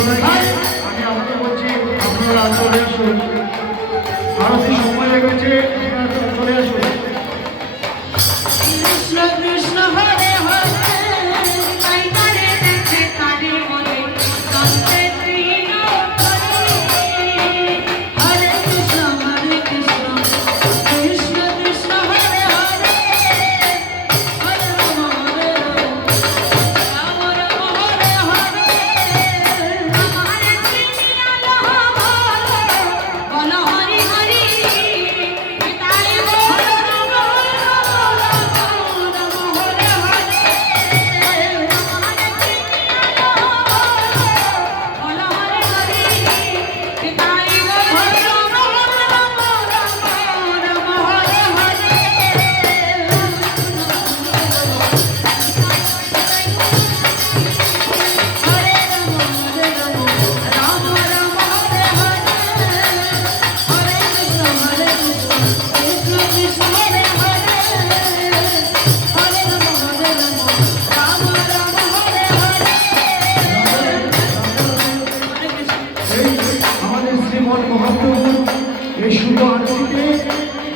শোনাই আমি আপনাকে বলছি আপনারা চলে আসুন, আরতি সময় লেগেছে, আপনারা চলে আসুন। কৃষ্ণ কৃষ্ণ হরে হরে তাই তারে দেখে তারে বলে কান্তে তৃণ হরে কৃষ্ণ কৃষ্ণ কৃষ্ণ হরে হরে হরে রাম রাম রাম হরে হরে আমার চিনিয়ালো বল হরি হরি তাই বল রাম শ্রীমদ মহাপ্রভুর এই শুভ আরতিতে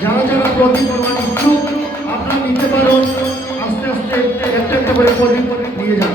যারা যারা প্রদীপ নেওয়ার ইচ্ছুক আপনারা নিতে পারেন, আস্তে আস্তে একটা একটা করে প্রদীপ নিয়ে যান।